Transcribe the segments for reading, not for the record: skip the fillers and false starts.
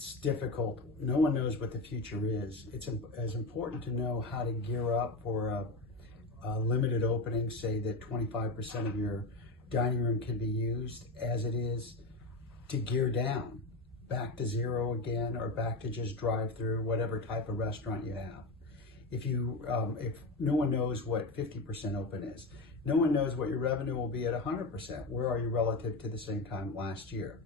it's difficult. No one knows what the future is. It's as important to know how to gear up for a limited opening, say that 25% of your dining room can be used, as it is to gear down, back to zero again, or back to just drive-through, whatever type of restaurant you have. If no one knows what 50% open is, no one knows what your revenue will be at 100%. Where are you relative to the same time last year?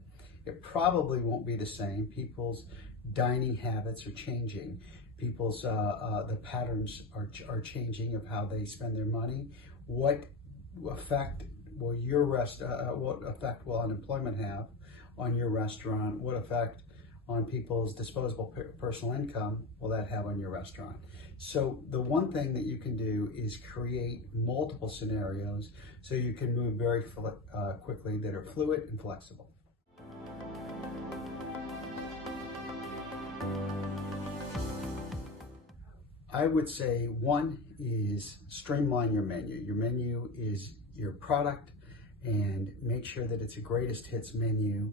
It probably won't be the same. People's dining habits are changing. People's the patterns are changing of how they spend their money. What effect will unemployment have on your restaurant? What effect on people's disposable personal income will that have on your restaurant? So the one thing that you can do is create multiple scenarios so you can move very quickly that are fluid and flexible. I would say one is streamline your menu. Your menu is your product, and make sure that it's a greatest hits menu.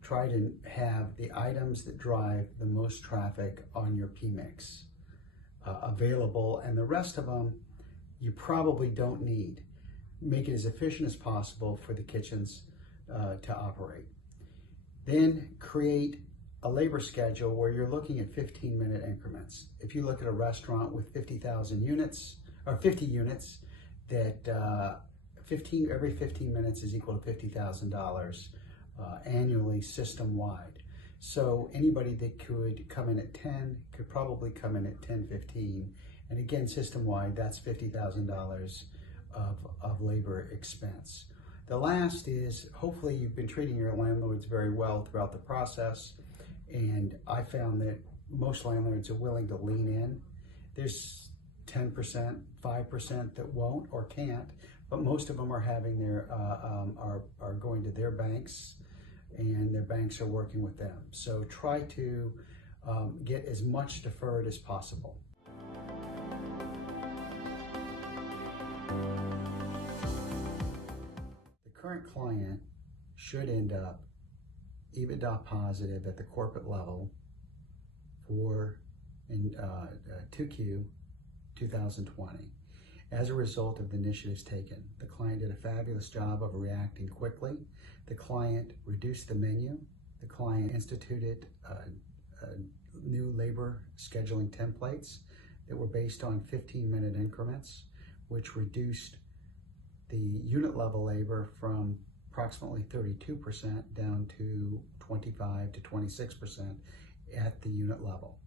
Try to have the items that drive the most traffic on your PMix available, and the rest of them you probably don't need. Make it as efficient as possible for the kitchens to operate. Then create a labor schedule where you're looking at 15-minute increments. If you look at a restaurant with 50,000 units, or 50 units, that every 15 minutes is equal to $50,000 annually system-wide. So anybody that could come in at 10 could probably come in at 10:15, and again, system-wide, that's $50,000 of labor expense. The last is, hopefully you've been treating your landlords very well throughout the process, and I found that most landlords are willing to lean in. There's 10%, 5% that won't or can't, but most of them are having their are going to their banks, and their banks are working with them. So try to get as much deferred as possible. The current client should end up EBITDA positive at the corporate level in 2Q 2020. As a result of the initiatives taken, the client did a fabulous job of reacting quickly. The client reduced the menu. The client instituted new labor scheduling templates that were based on 15-minute increments, which reduced the unit level labor from approximately 32% down to 25 to 26% at the unit level.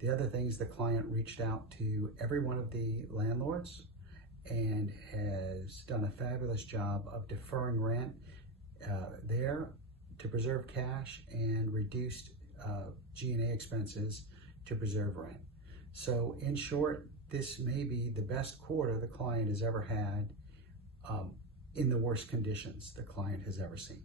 The other thing is the client reached out to every one of the landlords and has done a fabulous job of deferring rent there to preserve cash and reduced G&A expenses to preserve rent. So in short, this may be the best quarter the client has ever had in the worst conditions the client has ever seen.